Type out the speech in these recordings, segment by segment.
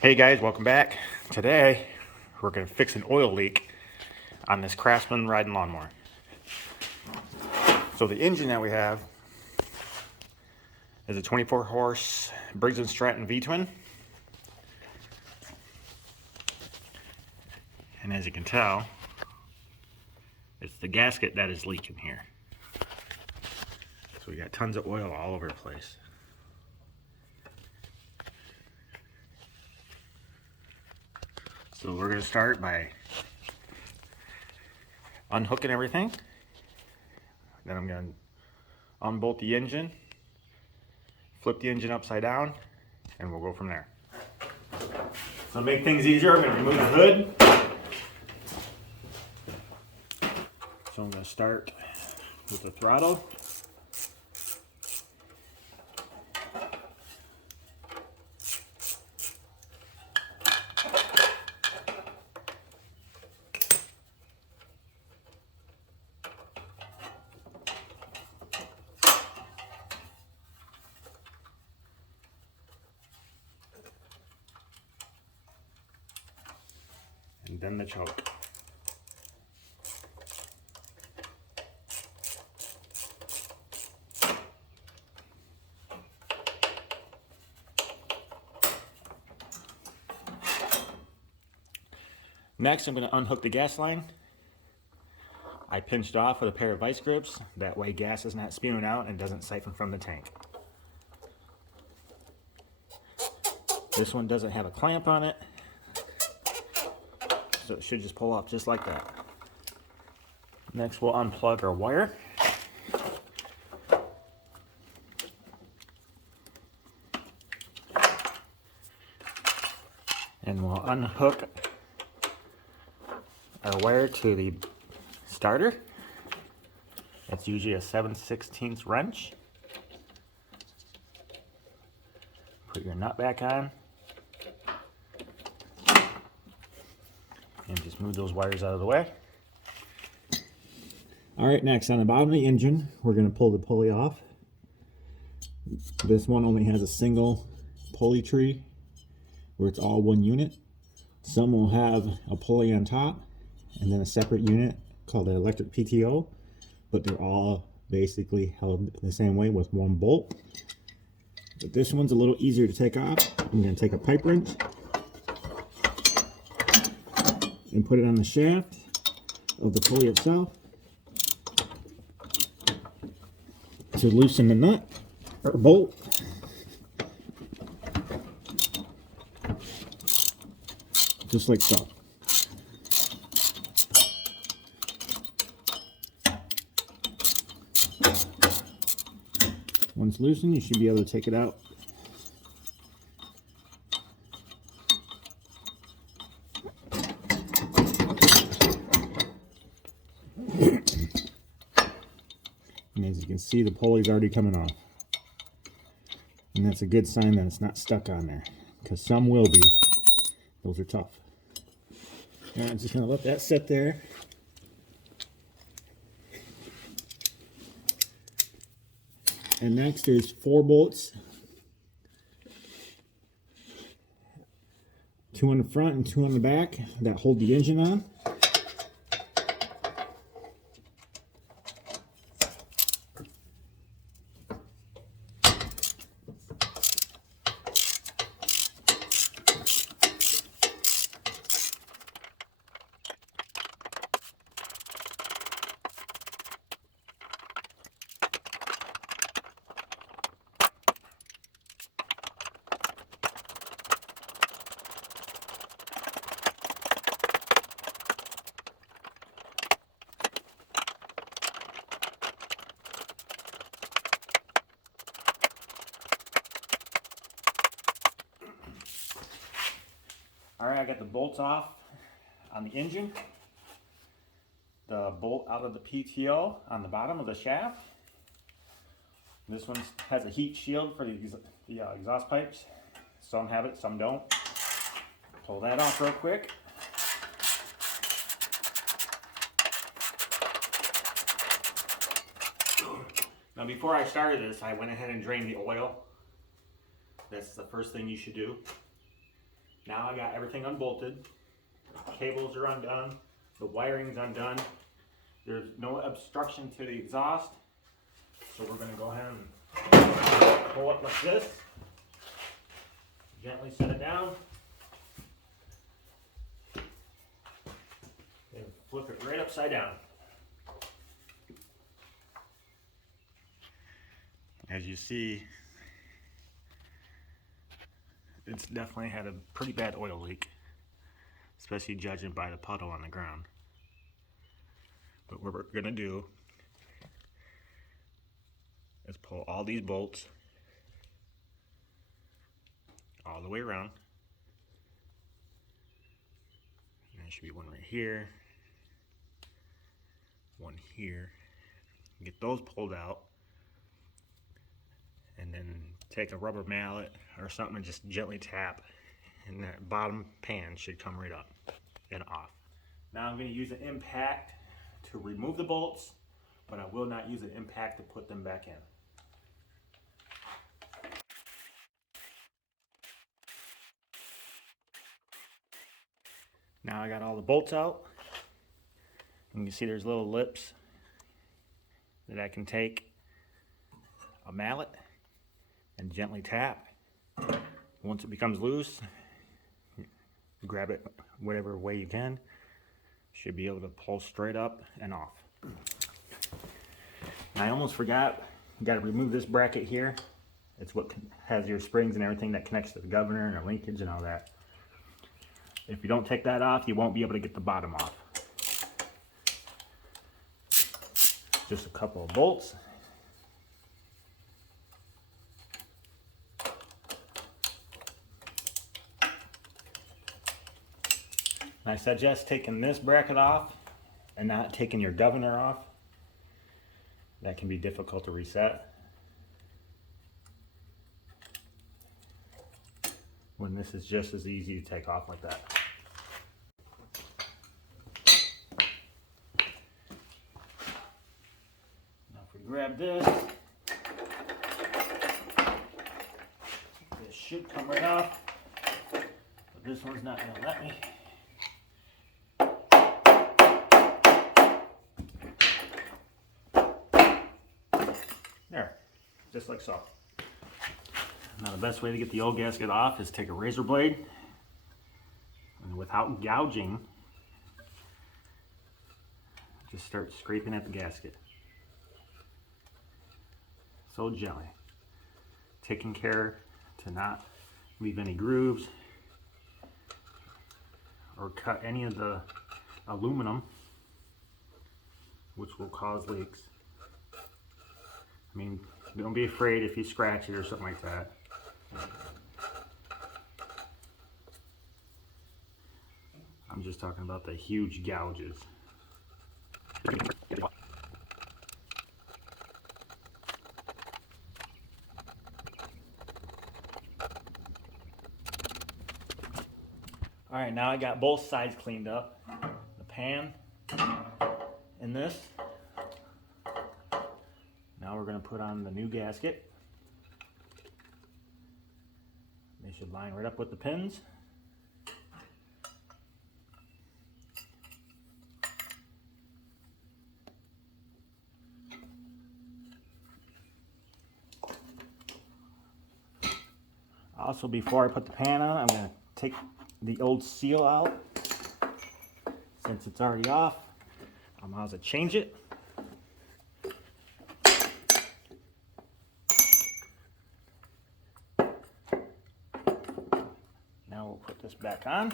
Hey guys, welcome back. Today we're going to fix an oil leak on this Craftsman riding lawnmower. So the engine that we have is a 24 horse Briggs and Stratton V-twin. And as you can tell, it's the gasket that is leaking here. So we got tons of oil all over the place. So we're going to start by unhooking everything. Then I'm going to unbolt the engine, flip the engine upside down, and we'll go from there. So to make things easier, I'm going to remove the hood. So I'm going to start with the throttle. And then the choke. Next, I'm going to unhook the gas line. I pinched off with a pair of vice grips. That way gas is not spewing out and doesn't siphon from the tank. This one doesn't have a clamp on it, so it should just pull off just like that. Next, we'll unplug our wire. And we'll unhook our wire to the starter. That's usually a 7/16 wrench. Put your nut back on. And just move those wires out of the way. Alright, next on the bottom of the engine, we're going to pull the pulley off. This one only has a single pulley tree where it's all one unit. Some will have a pulley on top and then a separate unit called an electric PTO, but they're all basically held the same way with one bolt. But this one's a little easier to take off. I'm going to take a pipe wrench and put it on the shaft of the pulley itself to loosen the nut or bolt. Just like so. Once loosened, you should be able to take it out. And as you can see, the pulley's already coming off. And that's a good sign that it's not stuck on there, because some will be. Those are tough. And I'm just going to let that sit there. And next there's 4 bolts. 2 on the front and 2 on the back that hold the engine on. Alright, I got the bolts off on the engine. The bolt out of the PTO on the bottom of the shaft. This one has a heat shield for the exhaust pipes. Some have it, some don't. Pull that off real quick. Now before I started this, I went ahead and drained the oil. That's the first thing you should do. Now I got everything unbolted. The cables are undone. The wiring's undone. There's no obstruction to the exhaust. So we're going to go ahead and pull up like this. Gently set it down. And flip it right upside down. As you see, it's definitely had a pretty bad oil leak, especially judging by the puddle on the ground. But what we're going to do is pull all these bolts all the way around. And there should be one right here, one here. Get those pulled out, and then take a rubber mallet or something and just gently tap, and that bottom pan should come right up and off. Now I'm going to use an impact to remove the bolts, but I will not use an impact to put them back in. Now I got all the bolts out. You can see there's little lips that I can take a mallet and gently tap. Once it becomes loose, grab it whatever way you can. Should be able to pull straight up and off. And I almost forgot, you got to remove this bracket here. It's what has your springs and everything that connects to the governor and the linkage and all that. If you don't take that off, you won't be able to get the bottom off. Just a couple of bolts. I suggest taking this bracket off and not taking your governor off. That can be difficult to reset. When this is just as easy to take off like that. Now if we grab this, this should come right off, but this one's not going to let me. There, just like so. Now the best way to get the old gasket off is take a razor blade and without gouging, just start scraping at the gasket. So gently. Taking care to not leave any grooves or cut any of the aluminum, which will cause leaks. I mean, don't be afraid if you scratch it or something like that. I'm just talking about the huge gouges. Alright, now I got both sides cleaned up. The pan and this. Now we're going to put on the new gasket. They should line right up with the pins. Also, before I put the pan on, I'm going to take the old seal out. Since it's already off, I might as well change it. Now we'll put this back on.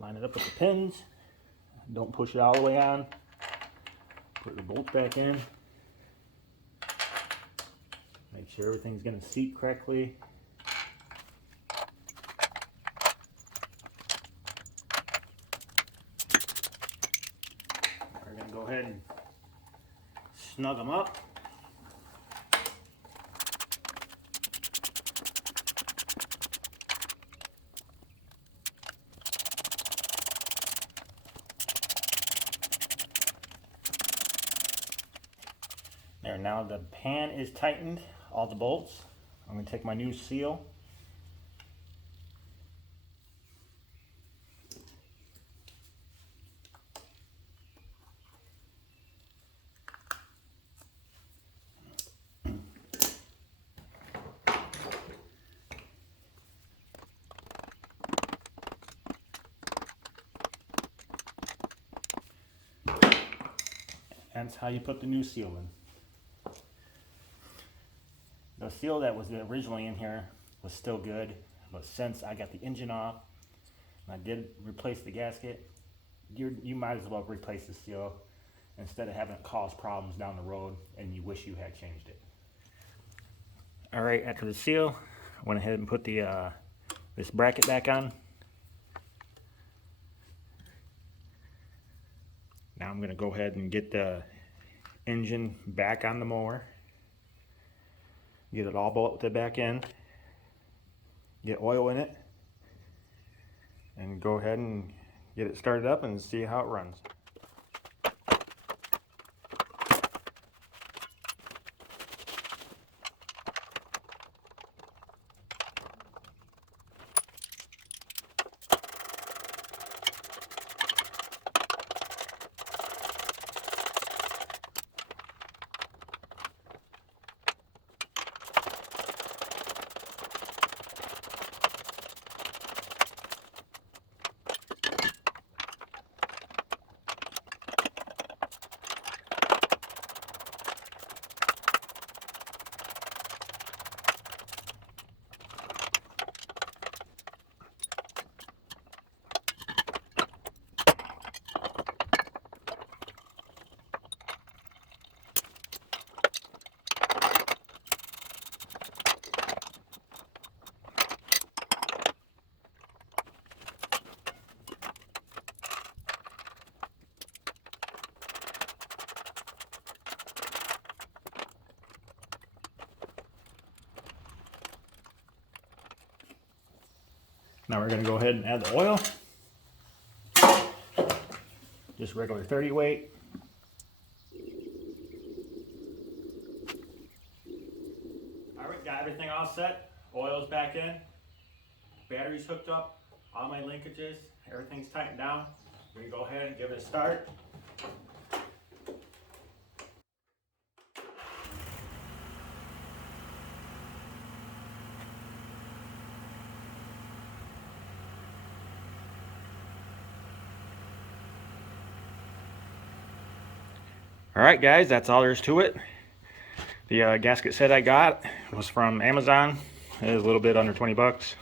Line it up with the pins. Don't push it all the way on. Put the bolts back in. Make sure everything's going to seat correctly. We're going to go ahead and snug them up. There, now the pan is tightened, all the bolts. I'm going to take my new seal. That's how you put the new seal in. The seal that was originally in here was still good, but since I got the engine off, and I did replace the gasket, you might as well replace the seal instead of having it cause problems down the road and you wish you had changed it. All right, after the seal, I went ahead and put the this bracket back on. Now I'm going to go ahead and get the engine back on the mower. Get it all bolted back in. Get oil in it. And go ahead and get it started up and see how it runs. Now we're going to go ahead and add the oil. Just regular 30 weight. All right, got everything all set. Oil's back in. Battery's hooked up. All my linkages. Everything's tightened down. We can go ahead and give it a start. All right, guys, that's all there is to it. The gasket set I got was from Amazon. It was a little bit under 20 bucks.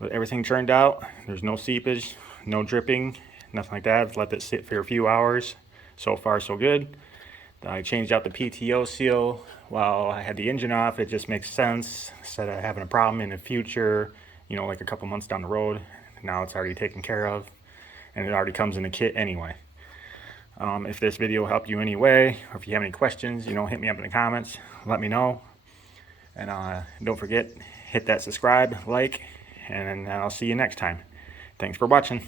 But everything turned out. There's no seepage, no dripping, nothing like that. I've let it sit for a few hours. So far, so good. I changed out the PTO seal while I had the engine off. It just makes sense instead of having a problem in the future, you know, like a couple months down the road. Now it's already taken care of, and it already comes in the kit anyway. If this video helped you any way, or if you have any questions, you know, hit me up in the comments, let me know. And don't forget, hit that subscribe, like, and I'll see you next time. Thanks for watching.